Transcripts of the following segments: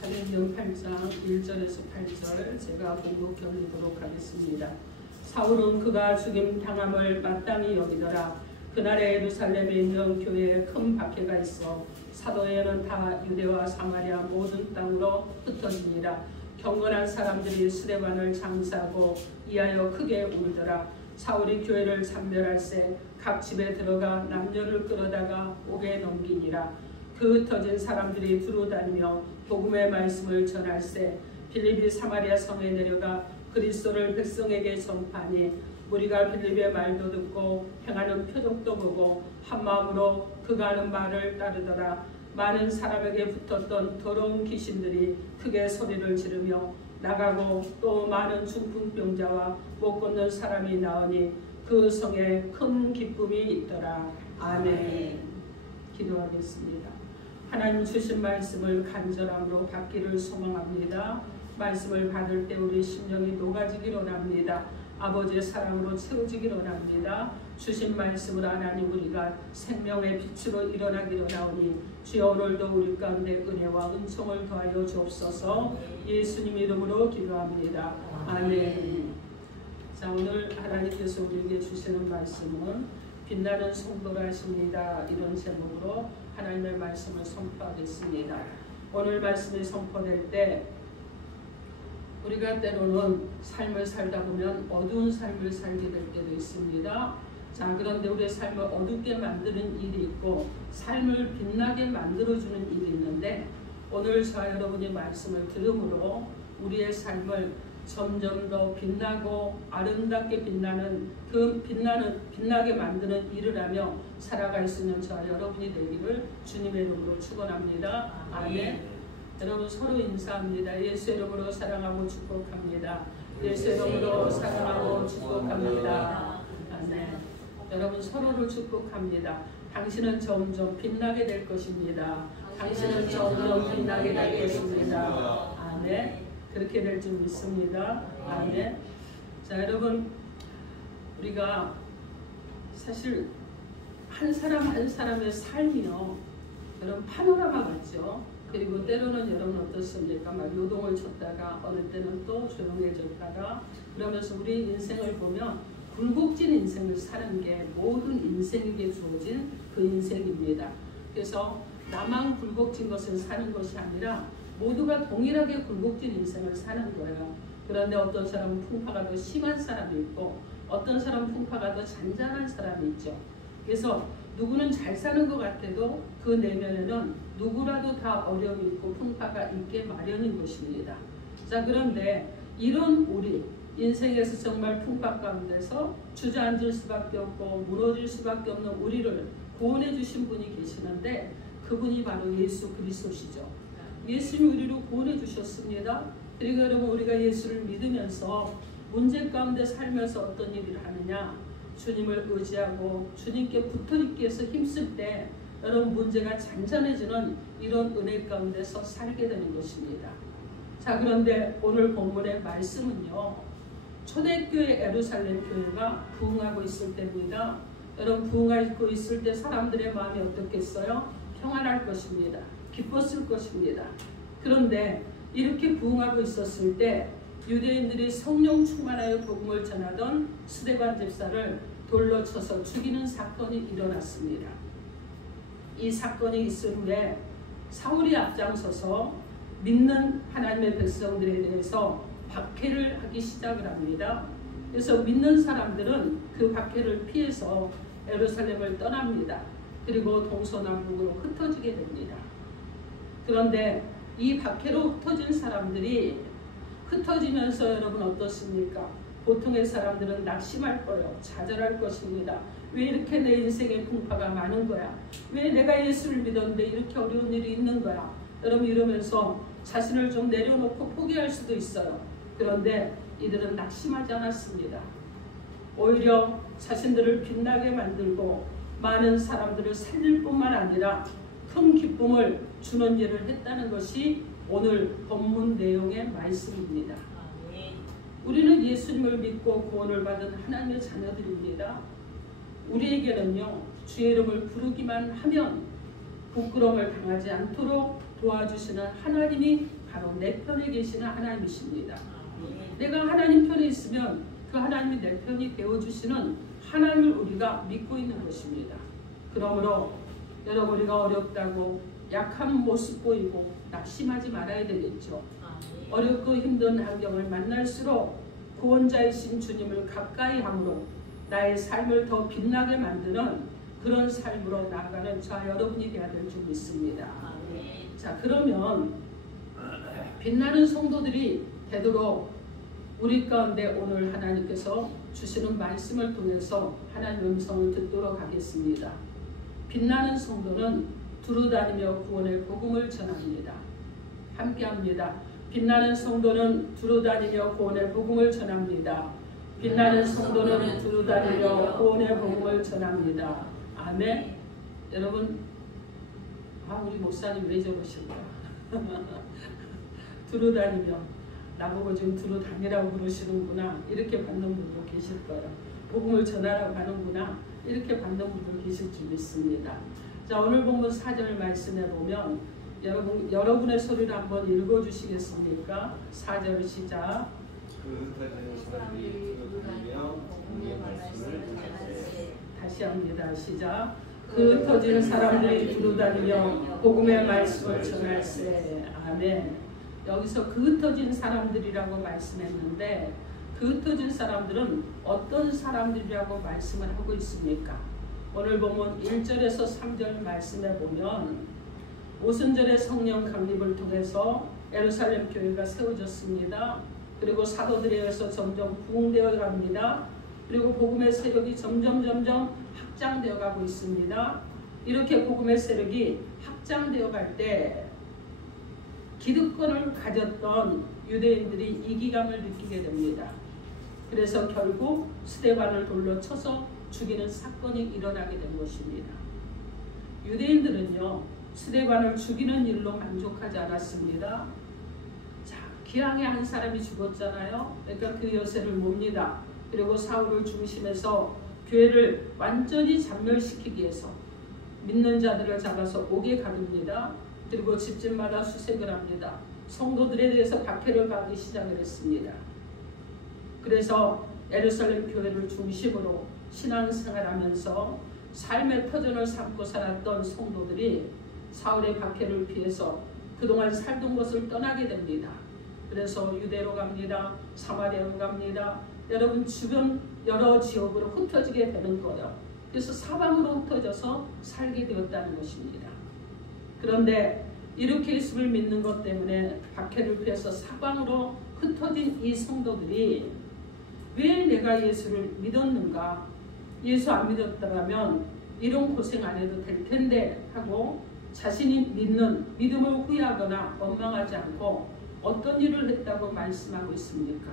사도행전 8장 1절에서 8절 제가 공독해 올리도록 하겠습니다. 사울은 그가 죽임 당함을 마땅히 여기더라. 그날에 예루살렘에 있는 교회에 큰 박해가 있어 사도에는 다 유대와 사마리아 모든 땅으로 흩어지니라. 경건한 사람들이 스데반을 장사하고 이하여 크게 울더라. 사울이 교회를 참멸할세 각 집에 들어가 남녀를 끌어다가 옥에 넘기니라. 그 흩어진 사람들이 두루 다니며 복음의 말씀을 전할세 빌립이 사마리아 성에 내려가 그리스도를 백성에게 전파하니 무리가 빌립의 말도 듣고 행하는 표적도 보고 한마음으로 그가 하는 말을 따르더라. 많은 사람에게 붙었던 더러운 귀신들이 크게 소리를 지르며 나가고 또 많은 중풍병자와 못 걷는 사람이 나오니 그 성에 큰 기쁨이 있더라. 아멘. 기도하겠습니다. 하나님 주신 말씀을 간절함으로 받기를 소망합니다. 말씀을 받을 때 우리 심령이 녹아지기를 원합니다. 아버지의 사랑으로 채워지기를 원합니다. 주신 말씀을 하나님 우리가 생명의 빛으로 일어나기를 원하오니 주여 오늘도 우리 가운데 은혜와 은총을 더하여 주옵소서. 예수님 이름으로 기도합니다. 아멘. 자, 오늘 하나님께서 우리에게 주시는 말씀은 빛나는 성도라 하십니다. 이런 제목으로 하나님의 말씀을 선포하겠습니다. 오늘 말씀이 선포될 때 우리가 때로는 삶을 살다 보면 어두운 삶을 살게 될 때도 있습니다. 자, 그런데 우리의 삶을 어둡게 만드는 일이 있고 삶을 빛나게 만들어주는 일이 있는데 오늘 저와 여러분이 말씀을 들음으로 우리의 삶을 점점 더 빛나고 아름답게 빛나는 그 빛나게 만드는 일을 하며 살아갈 수 있는 저와 여러분이 되기를 주님의 이름으로 축원합니다. 아멘. 여러분 서로 인사합니다. 예수 이름으로 사랑하고 축복합니다. 예수 이름으로 사랑하고 축복합니다. 아멘. 여러분 서로를 축복합니다. 당신은 점점 빛나게 될 것입니다. 당신은 점점 빛나게 될 것입니다. 아멘. 그렇게 될 줄 믿습니다. 아멘. 자, 여러분 우리가 사실 한 사람 한 사람의 삶이요 여러분 파노라마 같죠. 그리고 때로는 여러분 어떻습니까? 막 요동을 쳤다가 어느 때는 또 조용해졌다가 그러면서 우리 인생을 보면 굴곡진 인생을 사는 게 모든 인생에게 주어진 그 인생입니다. 그래서 나만 굴곡진 것을 사는 것이 아니라 모두가 동일하게 굴곡진 인생을 사는 거예요. 그런데 어떤 사람은 풍파가 더 심한 사람이 있고 어떤 사람은 풍파가 더 잔잔한 사람이 있죠. 그래서 누구는 잘 사는 것 같아도 그 내면에는 누구라도 다 어려움이 있고 풍파가 있게 마련인 것입니다. 자, 그런데 이런 우리 인생에서 정말 풍파 가운데서 주저앉을 수밖에 없고 무너질 수밖에 없는 우리를 구원해 주신 분이 계시는데 그분이 바로 예수 그리스도시죠. 예수님이 우리를 구원해 주셨습니다. 그리고 여러분 우리가 예수를 믿으면서 문제 가운데 살면서 어떤 일을 하느냐, 주님을 의지하고 주님께 붙어있기 위해서 힘쓸 때 여러분 문제가 잔잔해지는 이런 은혜 가운데서 살게 되는 것입니다. 자, 그런데 오늘 본문의 말씀은요 초대교회 예루살렘 교회가 부흥하고 있을 때입니다. 여러분 부흥하고 있을 때 사람들의 마음이 어떻겠어요? 평안할 것입니다. 기뻤을 것입니다. 그런데 이렇게 부흥하고 있었을 때 유대인들이 성령 충만하여 복음을 전하던 스데반 집사를 돌로 쳐서 죽이는 사건이 일어났습니다. 이 사건이 있은 후에 사울이 앞장서서 믿는 하나님의 백성들에 대해서 박해를 하기 시작을 합니다. 그래서 믿는 사람들은 그 박해를 피해서 예루살렘을 떠납니다. 그리고 동서남북으로 흩어지게 됩니다. 그런데 이 박해로 흩어진 사람들이 흩어지면서 여러분 어떻습니까? 보통의 사람들은 낙심할 거예요. 좌절할 것입니다. 왜 이렇게 내 인생에 풍파가 많은 거야? 왜 내가 예수를 믿었는데 이렇게 어려운 일이 있는 거야? 여러분 이러면서 자신을 좀 내려놓고 포기할 수도 있어요. 그런데 이들은 낙심하지 않았습니다. 오히려 자신들을 빛나게 만들고 많은 사람들을 살릴 뿐만 아니라 큰 기쁨을 주는 일을 했다는 것이 오늘 본문 내용의 말씀입니다. 우리는 예수님을 믿고 구원을 받은 하나님의 자녀들입니다. 우리에게는요 주의 이름을 부르기만 하면 부끄러움을 당하지 않도록 도와주시는 하나님이 바로 내 편에 계시는 하나님이십니다. 내가 하나님 편에 있으면 그 하나님이 내 편이 되어주시는 하나님을 우리가 믿고 있는 것입니다. 그러므로 여러분, 우리가 어렵다고 약한 모습 보이고 낙심하지 말아야 되겠죠. 어렵고 힘든 환경을 만날수록 구원자이신 주님을 가까이 함으로 나의 삶을 더 빛나게 만드는 그런 삶으로 나아가는 저와 여러분이 되어야 될 줄 믿습니다. 자, 그러면 빛나는 성도들이 되도록 우리 가운데 오늘 하나님께서 주시는 말씀을 통해서 하나님의 음성을 듣도록 하겠습니다. 빛나는 성도는 두루다니며 구원의 복음을 전합니다. 함께합니다. 빛나는 성도는 두루다니며 구원의 복음을 전합니다. 빛나는 성도는 두루다니며 구원의 복음을 전합니다. 아멘. 여러분, 우리 목사님 왜 저러실까? 두루다니며 나보고 지금 두루다니라고 그러시는구나, 이렇게 받는 분도 계실 거예요. 복음을 전하라고 하는구나, 이렇게 받는 분도 계실 줄 믿습니다. 자, 오늘 본문 4절 말씀해 보면 여러분의 소리를 한번 읽어주시겠습니까? 4절 시작. 다시 합니다. 시작. 그 흩어진 사람들이 두루다니며 복음의 말씀을 전할세. 아멘. 여기서 그 흩어진 사람들이라고 말씀했는데 그 흩어진 사람들은 어떤 사람들이라고 말씀을 하고 있습니까? 오늘 보면 1절에서 3절 말씀해 보면 오순절의 성령 강림을 통해서 예루살렘 교회가 세워졌습니다. 그리고 사도들에 의해서 점점 부흥되어 갑니다. 그리고 복음의 세력이 점점 확장되어 가고 있습니다. 이렇게 복음의 세력이 확장되어 갈 때 기득권을 가졌던 유대인들이 이기감을 느끼게 됩니다. 그래서 결국 스데반을 돌로 쳐서 죽이는 사건이 일어나게 된 것입니다. 유대인들은요, 스데반을 죽이는 일로 만족하지 않았습니다. 자, 기왕에 한 사람이 죽었잖아요. 그러니까 그 여세를 몹니다. 그리고 사울을 중심해서 교회를 완전히 잔멸시키기 위해서 믿는 자들을 잡아서 옥에 가둡니다. 그리고 집집마다 수색을 합니다. 성도들에 대해서 박해를 가하기 시작을 했습니다. 그래서 예루살렘 교회를 중심으로 신앙생활하면서 삶의 터전을 삼고 살았던 성도들이 사울의 박해를 피해서 그동안 살던 곳을 떠나게 됩니다. 그래서 유대로 갑니다. 사마리아로 갑니다. 여러분 주변 여러 지역으로 흩어지게 되는 거예요. 그래서 사방으로 흩어져서 살게 되었다는 것입니다. 그런데 이렇게 예수를 믿는 것 때문에 박해를 피해서 사방으로 흩어진 이 성도들이 왜 내가 예수를 믿었는가? 예수 안 믿었더라면 이런 고생 안 해도 될 텐데 하고 자신이 믿는 믿음을 후회하거나 원망하지 않고 어떤 일을 했다고 말씀하고 있습니까?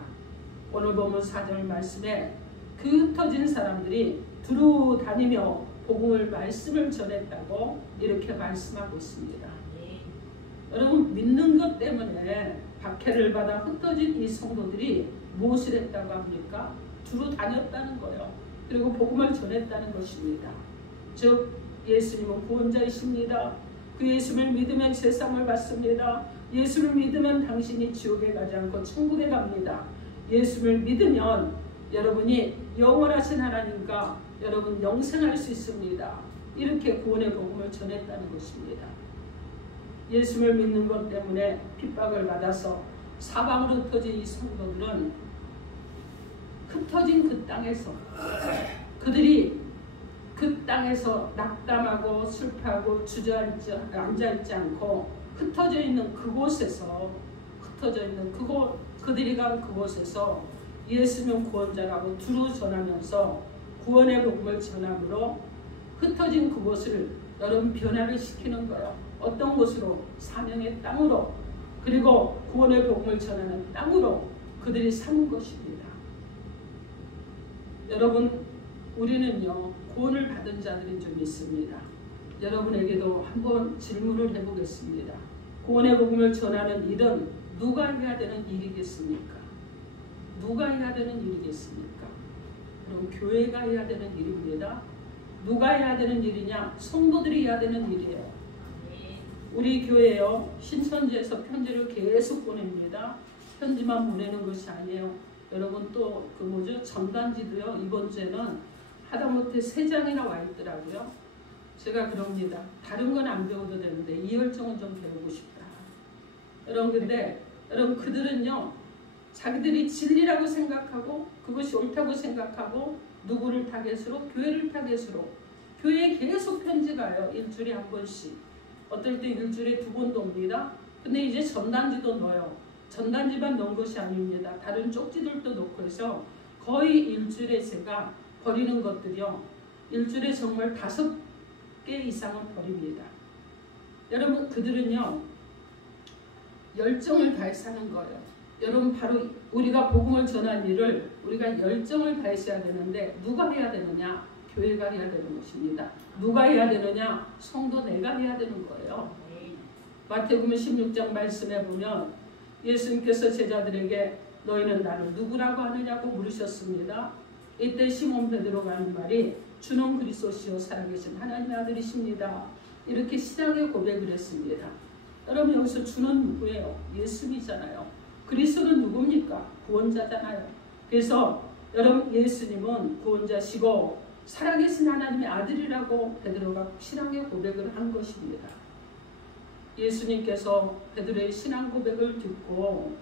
오늘 보면 4절 말씀에 그 흩어진 사람들이 두루 다니며 복음을 말씀을 전했다고 이렇게 말씀하고 있습니다. 여러분, 믿는 것 때문에 박해를 받아 흩어진 이 성도들이 무엇을 했다고 합니까? 두루 다녔다는 거예요. 그리고 복음을 전했다는 것입니다. 즉 예수님은 구원자이십니다. 그 예수를 믿으면 세상을 받습니다. 예수를 믿으면 당신이 지옥에 가지 않고 천국에 갑니다. 예수를 믿으면 여러분이 영원하신 하나님과 여러분 영생할 수 있습니다. 이렇게 구원의 복음을 전했다는 것입니다. 예수를 믿는 것 때문에 핍박을 받아서 사방으로 흩어진 이 성도들은 흩어진 그 땅에서 그들이 그 땅에서 낙담하고 슬퍼하고 앉아있지 않고 흩어져 있는 그곳에서 그들이 간 그곳에서 예수는 구원자라고 두루 전하면서 구원의 복음을 전함으로 흩어진 그곳을 여러분 변화를 시키는 거예요. 어떤 곳으로? 사명의 땅으로, 그리고 구원의 복음을 전하는 땅으로 그들이 사는 것입니다. 여러분, 우리는요 구원을 받은 자들인 줄 믿습니다. 여러분에게도 한번 질문을 해보겠습니다. 구원의 복음을 전하는 일은 누가 해야 되는 일이겠습니까? 누가 해야 되는 일이겠습니까? 그럼 교회가 해야 되는 일입니다. 누가 해야 되는 일이냐? 성도들이 해야 되는 일이에요. 우리 교회요 신천지에서 편지를 계속 보냅니다. 편지만 보내는 것이 아니에요. 여러분 또 그 뭐죠? 전단지도요. 이번 주에는 하다못해 3장이나 와 있더라고요. 제가 그럽니다. 다른 건 안 배워도 되는데 이 열정은 좀 배우고 싶다. 여러분 근데 여러분 그들은요. 자기들이 진리라고 생각하고 그것이 옳다고 생각하고 누구를 타겟으로? 교회를 타겟으로 교회에 계속 편지 가요. 일주일에 한 번씩. 어떨 때 일주일에 2번도 옵니다. 근데 이제 전단지도 넣어요. 전단지만 넣은 것이 아닙니다. 다른 쪽지들도 넣고 해서 거의 일주일에 제가 버리는 것들이요. 일주일에 정말 5개 이상은 버립니다. 여러분 그들은요. 열정을 다해서 하는 거예요. 여러분 바로 우리가 복음을 전한 일을 우리가 열정을 다해서 해야 되는데 누가 해야 되느냐? 교회가 해야 되는 것입니다. 누가 해야 되느냐? 성도 내가 해야 되는 거예요. 마태복음 16장 말씀에 보면 예수님께서 제자들에게 너희는 나를 누구라고 하느냐고 물으셨습니다. 이때 시몬 베드로가 하는 말이 주는 그리스도시요 살아계신 하나님의 아들이십니다. 이렇게 신앙의 고백을 했습니다. 여러분 여기서 주는 누구예요? 예수님이잖아요. 그리스도는 누굽니까? 구원자잖아요. 그래서 여러분 예수님은 구원자시고 살아계신 하나님의 아들이라고 베드로가 신앙의 고백을 한 것입니다. 예수님께서 베드로의 신앙 고백을 듣고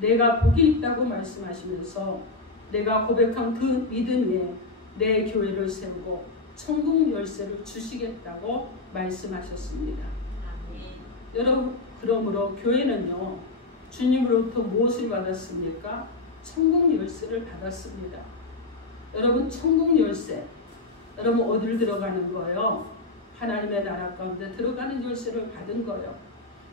내가 복이 있다고 말씀하시면서 내가 고백한 그 믿음 위에 내 교회를 세우고 천국 열쇠를 주시겠다고 말씀하셨습니다. 여러분 그러므로 교회는요. 주님으로부터 무엇을 받았습니까? 천국 열쇠를 받았습니다. 여러분 천국 열쇠 여러분 어디를 들어가는 거예요? 하나님의 나라 가운데 들어가는 열쇠를 받은 거예요.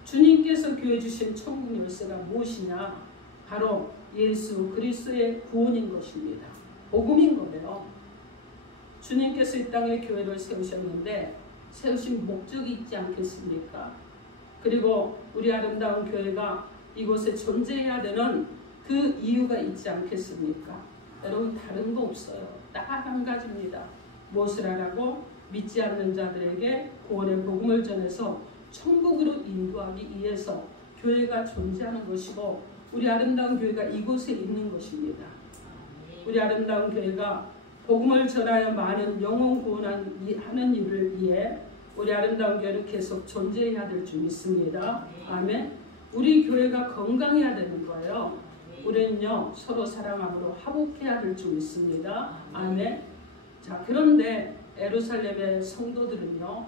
주님께서 교회 주신 천국 열쇠가 무엇이냐? 바로 예수 그리스도의 구원인 것입니다. 복음인 거예요. 주님께서 이 땅에 교회를 세우셨는데 세우신 목적이 있지 않겠습니까? 그리고 우리 아름다운 교회가 이곳에 존재해야 되는 그 이유가 있지 않겠습니까? 여러분 다른 거 없어요. 딱 한 가지입니다. 무엇을 하라고? 믿지 않는 자들에게 구원의 복음을 전해서 천국으로 인도하기 위해서 교회가 존재하는 것이고 우리 아름다운 교회가 이곳에 있는 것입니다. 우리 아름다운 교회가 복음을 전하여 많은 영혼 구원하는 일을 위해 우리 아름다운 교회는 계속 존재해야 될 줄 믿습니다. 아멘. 우리 교회가 건강해야 되는 거예요. 우리는요 서로 사랑함으로 화목해야 될 줄 믿습니다. 아멘. 자 그런데 예루살렘의 성도들은요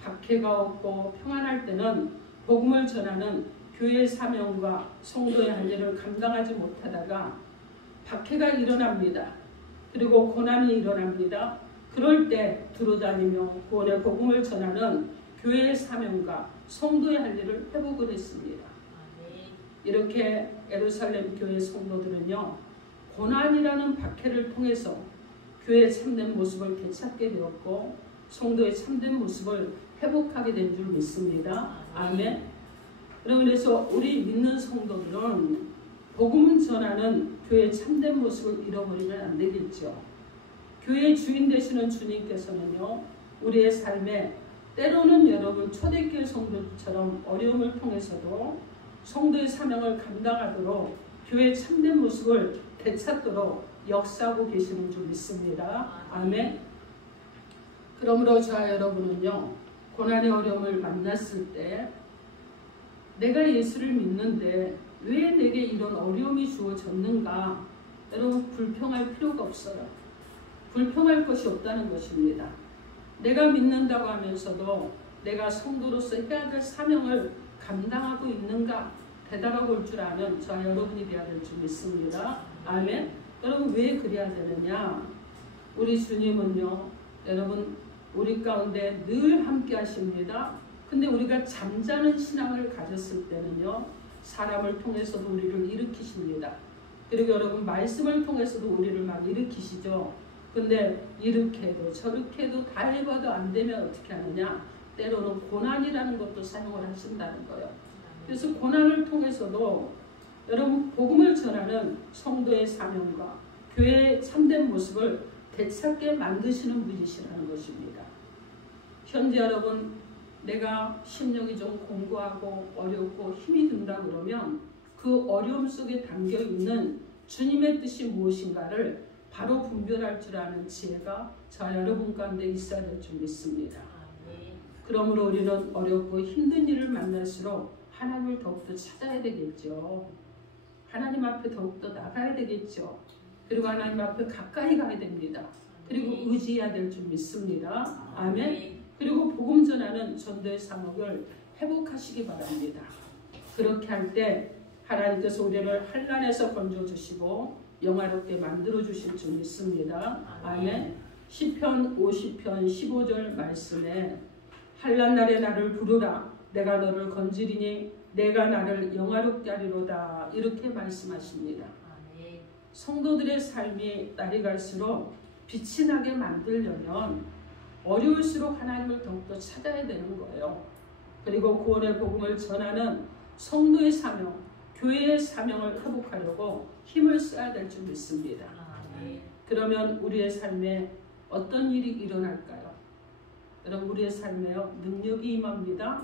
박해가 없고 평안할 때는 복음을 전하는 교회의 사명과 성도의 할 일을 감당하지 못하다가 박해가 일어납니다. 그리고 고난이 일어납니다. 그럴 때 두루다니며 구원의 복음을 전하는 교회의 사명과 성도의 할 일을 회복을 했습니다. 이렇게 예루살렘 교회 성도들은요 고난이라는 박해를 통해서 교회의 참된 모습을 되찾게 되었고 성도의 참된 모습을 회복하게 된 줄 믿습니다. 아멘. 그래서 우리 믿는 성도들은 복음 전하는 교회의 참된 모습을 잃어버리면 안 되겠죠. 교회의 주인 되시는 주님께서는요 우리의 삶에 때로는 여러분 초대교회 성도처럼 어려움을 통해서도 성도의 사명을 감당하도록 교회의 참된 모습을 되찾도록 역사하고 계시는 줄 믿습니다. 아멘. 그러므로 저와 여러분은요 고난의 어려움을 만났을 때 내가 예수를 믿는데 왜 내게 이런 어려움이 주어졌는가? 여러분 불평할 필요가 없어요. 불평할 것이 없다는 것입니다. 내가 믿는다고 하면서도 내가 성도로서 해야 될 사명을 감당하고 있는가? 대답하고 올 줄 아는 저와 여러분이 되어야 될 줄 믿습니다. 아멘. 여러분 왜 그래야 되느냐? 우리 주님은요 여러분 우리 가운데 늘 함께 하십니다. 근데 우리가 잠자는 신앙을 가졌을 때는요 사람을 통해서도 우리를 일으키십니다. 그리고 여러분 말씀을 통해서도 우리를 막 일으키시죠. 근데 이렇게 해도 저렇게 해도 다 해봐도 안 되면 어떻게 하느냐? 때로는 고난이라는 것도 사용을 하신다는 거예요. 그래서 고난을 통해서도 여러분 복음을 전하는 성도의 사명과 교회의 참된 모습을 되찾게 만드시는 분이시라는 것입니다. 현재 여러분 내가 심령이 좀 공고하고 어렵고 힘이 든다 그러면 그 어려움 속에 담겨있는 주님의 뜻이 무엇인가를 바로 분별할 줄 아는 지혜가 저 여러분 가운데 있어야 될 줄 믿습니다. 그러므로 우리는 어렵고 힘든 일을 만날수록 하나님을 더욱더 찾아야 되겠죠. 하나님 앞에 더욱더 나가야 되겠죠. 그리고 하나님 앞에 가까이 가야 됩니다. 그리고 의지해야 될 줄 믿습니다. 아멘. 그리고 복음 전하는 전도의 사목을 회복하시기 바랍니다. 그렇게 할 때 하나님께서 우리를 환난에서 건져주시고 영화롭게 만들어주실 줄 믿습니다. 아멘. 시편 50편 15절 말씀에 환난 날에 나를 부르라 내가 너를 건지리니 내가 나를 영화롭게 하리로다 이렇게 말씀하십니다. 성도들의 삶이 날이 갈수록 빛이 나게 만들려면 어려울수록 하나님을 더욱더 찾아야 되는 거예요. 그리고 구원의 복음을 전하는 성도의 사명, 교회의 사명을 회복하려고 힘을 써야 될 줄 믿습니다. 그러면 우리의 삶에 어떤 일이 일어날까요? 여러분 우리의 삶에요 능력이 임합니다.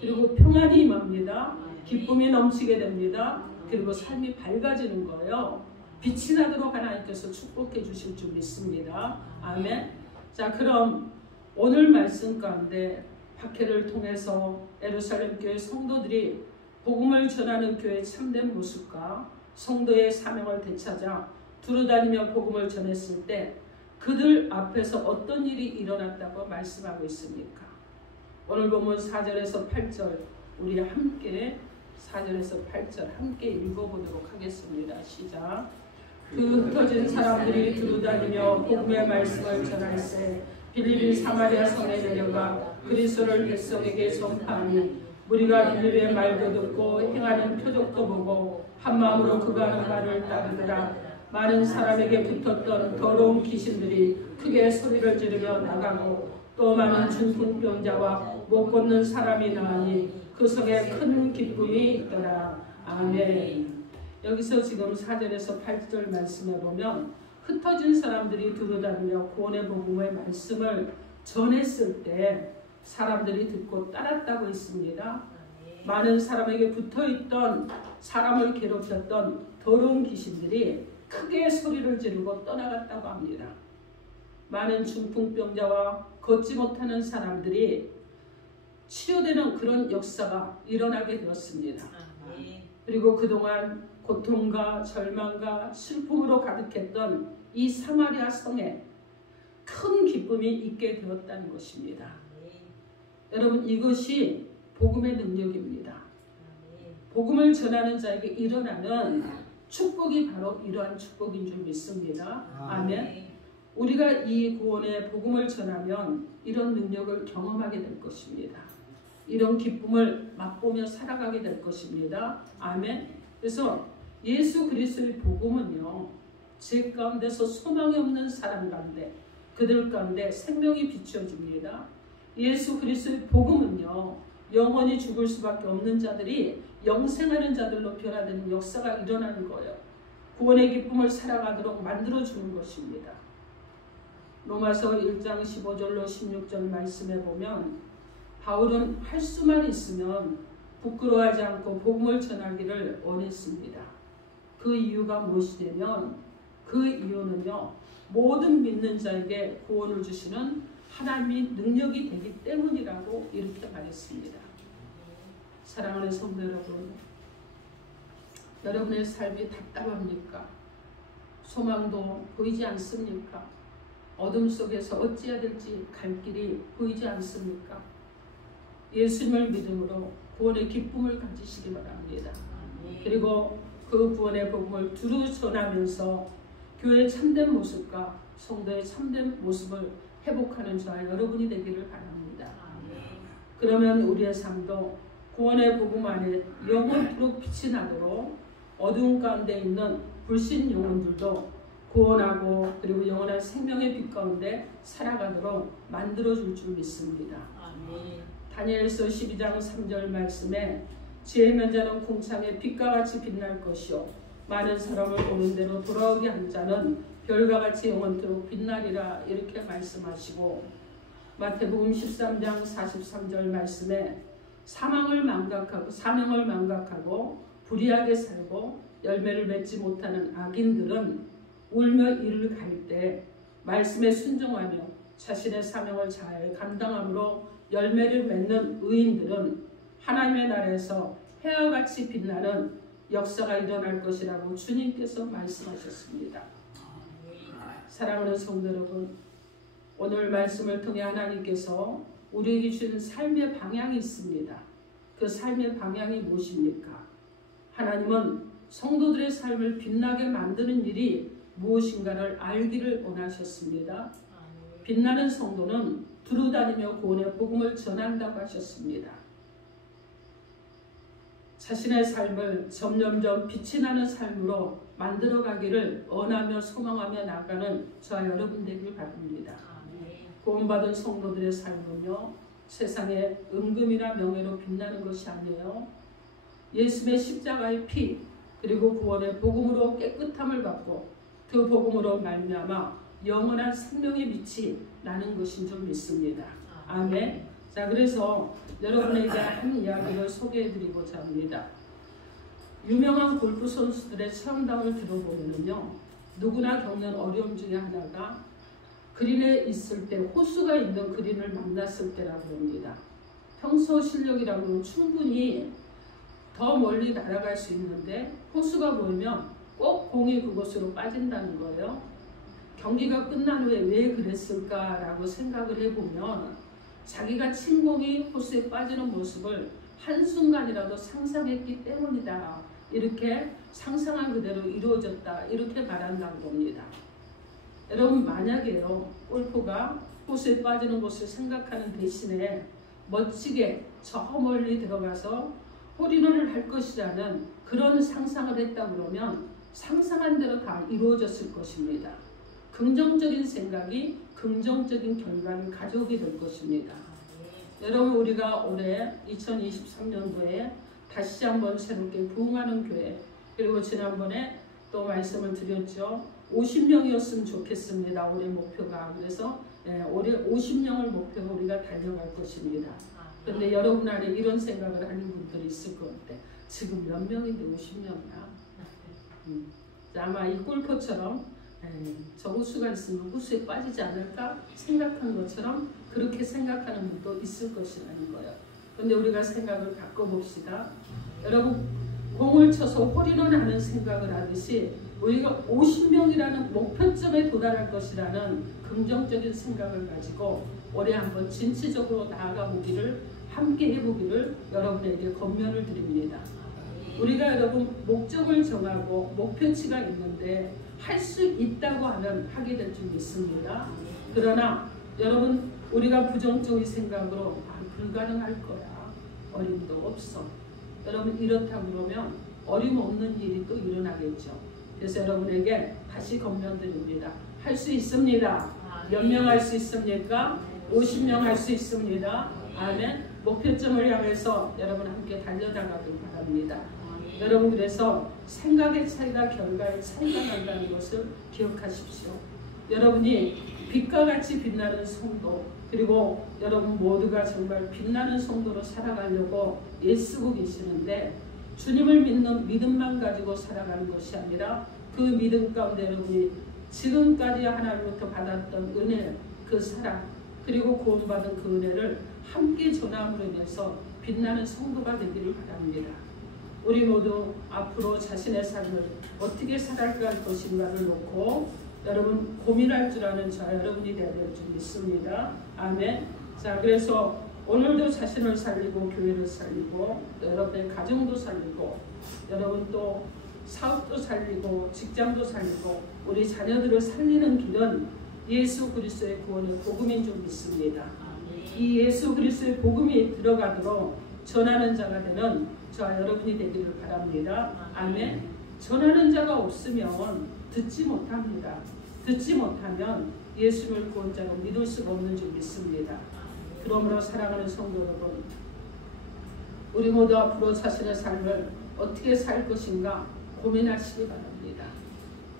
그리고 평안이 임합니다. 기쁨이 넘치게 됩니다. 그리고 삶이 밝아지는 거예요. 빛이 나도록 하나님께서 축복해 주실 줄 믿습니다. 아멘. 자, 그럼 오늘 말씀 가운데 박해를 통해서 예루살렘 교회 성도들이 복음을 전하는 교회의 참된 모습과 성도의 사명을 되찾아 두루다니며 복음을 전했을 때 그들 앞에서 어떤 일이 일어났다고 말씀하고 있습니까? 오늘 보면 4절에서 8절 우리 함께 4절에서 8절 함께 읽어보도록 하겠습니다. 시작. 그 흩어진 사람들이 두루다니며 복음의 말씀을 전할세 빌립이 사마리아 성에 내려가 그리스도를 백성에게 전파하니 우리가 빌립의 말도 듣고 행하는 표적도 보고 한마음으로 그가 하는 말을 따르더라. 많은 사람에게 붙었던 더러운 귀신들이 크게 소리를 지르며 나가고 또 많은 중풍병자와 못 걷는 사람이 나으니 그 성에 큰 기쁨이 있더라. 아멘. 여기서 지금 4절에서 8절 말씀에 보면 흩어진 사람들이 두루다니며 구원의 복음의 말씀을 전했을 때 사람들이 듣고 따랐다고 했습니다. 많은 사람에게 붙어있던 사람을 괴롭혔던 더러운 귀신들이 크게 소리를 지르고 떠나갔다고 합니다. 많은 중풍병자와 걷지 못하는 사람들이 치료되는 그런 역사가 일어나게 되었습니다. 그리고 그동안 고통과 절망과 슬픔으로 가득했던 이 사마리아 성에 큰 기쁨이 있게 되었다는 것입니다. 여러분 이것이 복음의 능력입니다. 복음을 전하는 자에게 일어나는 축복이 바로 이러한 축복인 줄 믿습니다. 아멘. 우리가 이 구원의 복음을 전하면 이런 능력을 경험하게 될 것입니다. 이런 기쁨을 맛보며 살아가게 될 것입니다. 아멘. 그래서 예수 그리스도의 복음은요. 죄 가운데서 소망이 없는 사람 가운데 그들 가운데 생명이 비추어집니다. 예수 그리스도의 복음은요. 영원히 죽을 수밖에 없는 자들이 영생하는 자들로 변화되는 역사가 일어나는 거예요. 구원의 기쁨을 살아가도록 만들어주는 것입니다. 로마서 1장 15절로 16절 말씀에 보면 바울은 할 수만 있으면 부끄러워하지 않고 복음을 전하기를 원했습니다. 그 이유가 무엇이냐면 그 이유는요. 모든 믿는 자에게 구원을 주시는 하나님의 능력이 되기 때문이라고 이렇게 말했습니다. 사랑하는 성도 여러분, 여러분의 삶이 답답합니까? 소망도 보이지 않습니까? 어둠 속에서 어찌해야 될지 갈 길이 보이지 않습니까? 예수님을 믿음으로 구원의 기쁨을 가지시기 바랍니다. 그리고 그 구원의 복음을 두루 전하면서 교회의 참된 모습과 성도의 참된 모습을 회복하는 저와 여러분이 되기를 바랍니다. 그러면 우리의 삶도 구원의 복음 안에 영원토록 빛이 나도록 어두운 가운데 있는 불신 영혼들도 구원하고 그리고 영원한 생명의 빛 가운데 살아가도록 만들어줄 줄 믿습니다. 다니엘서 12장 3절 말씀에 지혜 있는 자는 궁창에 빛과 같이 빛날 것이요 많은 사람을 오는 대로 돌아오게 한 자는 별과 같이 영원토록 빛나리라 이렇게 말씀하시고 마태복음 13장 43절 말씀에 사명을 망각하고 불의하게 살고 열매를 맺지 못하는 악인들은 울며 이를 갈 때 말씀에 순종하며 자신의 사명을 잘 감당함으로 열매를 맺는 의인들은 하나님의 나라에서 해와 같이 빛나는 역사가 일어날 것이라고 주님께서 말씀하셨습니다. 사랑하는 성도 여러분, 오늘 말씀을 통해 하나님께서 우리에게 주신 삶의 방향이 있습니다. 그 삶의 방향이 무엇입니까? 하나님은 성도들의 삶을 빛나게 만드는 일이 무엇인가를 알기를 원하셨습니다. 빛나는 성도는 두루다니며 구원의 복음을 전한다고 하셨습니다. 자신의 삶을 점점점 빛이 나는 삶으로 만들어가기를 원하며 소망하며 나가는 저와 여러분 되길 바랍니다. 구원받은 성도들의 삶은요, 세상에 은금이나 명예로 빛나는 것이 아니에요. 예수의 십자가의 피 그리고 구원의 복음으로 깨끗함을 받고 그 복음으로 말미암아 영원한 생명의 빛이 나는 것인 줄 믿습니다. 아멘. 자, 그래서 여러분에게 한 이야기를 소개해드리고자 합니다. 유명한 골프 선수들의 체험담을 들어보면요, 누구나 겪는 어려움 중에 하나가 그린에 있을 때 호수가 있는 그린을 만났을 때라고 합니다. 평소 실력이라고는 충분히 더 멀리 날아갈 수 있는데 호수가 보이면 꼭 공이 그곳으로 빠진다는 거예요. 경기가 끝난 후에 왜 그랬을까라고 생각을 해보면 자기가 친 공이 호수에 빠지는 모습을 한순간이라도 상상했기 때문이다. 이렇게 상상한 그대로 이루어졌다. 이렇게 말한다고 봅니다. 여러분, 만약에요, 골프가 호수에 빠지는 것을 생각하는 대신에 멋지게 저 멀리 들어가서 홀인원을 할 것이라는 그런 상상을 했다 그러면 상상한 대로 다 이루어졌을 것입니다. 긍정적인 생각이 긍정적인 결과를 가져오게 될 것입니다. 여러분, 우리가 올해 2023년도에 다시 한번 새롭게 부흥하는 교회, 그리고 지난번에 또 말씀을 드렸죠. 50명이었으면 좋겠습니다. 올해 목표가. 그래서 올해 50명을 목표로 우리가 달려갈 것입니다. 그런데 여러분 안에 이런 생각을 하는 분들이 있을 것 같아. 지금 몇 명인데 50명이야. 아마 이 골퍼처럼 저 호수가 있으면 호수에 빠지지 않을까 생각한 것처럼 그렇게 생각하는 분도 있을 것이라는 거예요. 그런데 우리가 생각을 바꿔봅시다. 여러분, 공을 쳐서 홀인원 하는 생각을 하듯이 우리가 50명이라는 목표점에 도달할 것이라는 긍정적인 생각을 가지고 올해 한번 진취적으로 나아가 보기를, 함께 해보기를 여러분에게 권면을 드립니다. 우리가 여러분 목적을 정하고 목표치가 있는데 할 수 있다고 하면 하게 될 줄 믿습니다. 그러나 여러분, 우리가 부정적인 생각으로 불가능할 거야, 어림도 없어, 여러분 이렇다고 그러면 어림없는 일이 또 일어나겠죠. 그래서 여러분에게 다시 권면드립니다. 할 수 있습니다. 몇 명 할 수 있습니까? 50명 할 수 있습니다. 아멘. 목표점을 향해서 여러분 함께 달려나가길 바랍니다. 여러분, 그래서 생각의 차이가 결과의 차이가 난다는 것을 기억하십시오. 여러분이 빛과 같이 빛나는 성도, 그리고 여러분 모두가 정말 빛나는 성도로 살아가려고 애쓰고 계시는데 주님을 믿는 믿음만 가지고 살아가는 것이 아니라 그 믿음 가운데 여러분이 지금까지 하나님부터 받았던 은혜, 그 사랑, 그리고 구원받은 그 은혜를 함께 전함으로 인해서 빛나는 성도가 되기를 바랍니다. 우리 모두 앞으로 자신의 삶을 어떻게 살아갈 것인가를 놓고 여러분 고민할 줄 아는 자 여러분이 되어야 될 줄 믿습니다. 아멘. 자, 그래서 오늘도 자신을 살리고 교회를 살리고 여러분의 가정도 살리고 여러분 또 사업도 살리고 직장도 살리고 우리 자녀들을 살리는 길은 예수 그리스도의 구원의 복음인 줄 믿습니다. 이 예수 그리스도의 복음이 들어가도록 전하는 자가 되는 저와 여러분이 되기를 바랍니다. 아멘. 전하는 자가 없으면 듣지 못합니다. 듣지 못하면 예수를 구원자로 믿을 수가 없는 줄 믿습니다. 그러므로 사랑하는 성도 여러분, 우리 모두 앞으로 자신의 삶을 어떻게 살 것인가 고민하시기 바랍니다.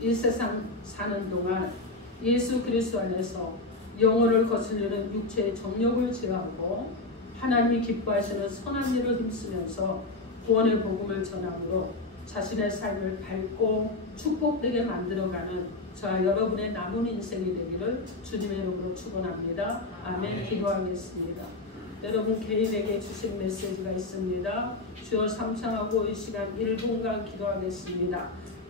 이 세상 사는 동안 예수 그리스도 안에서 영혼을 거스르는 육체의 정욕을 제어하고 하나님이 기뻐하시는 선한 일을 힘쓰면서 구원의 복음을 전함으로 자신의 삶을 밝고 축복되게 만들어가는 저와 여러분의 남은 인생이 되기를 주님의 이름으로 축원합니다. 아멘. 기도하겠습니다. 여러분 개인에게 주신 메시지가 있습니다. 주여 삼창하고 이 시간 1분간 기도하겠습니다.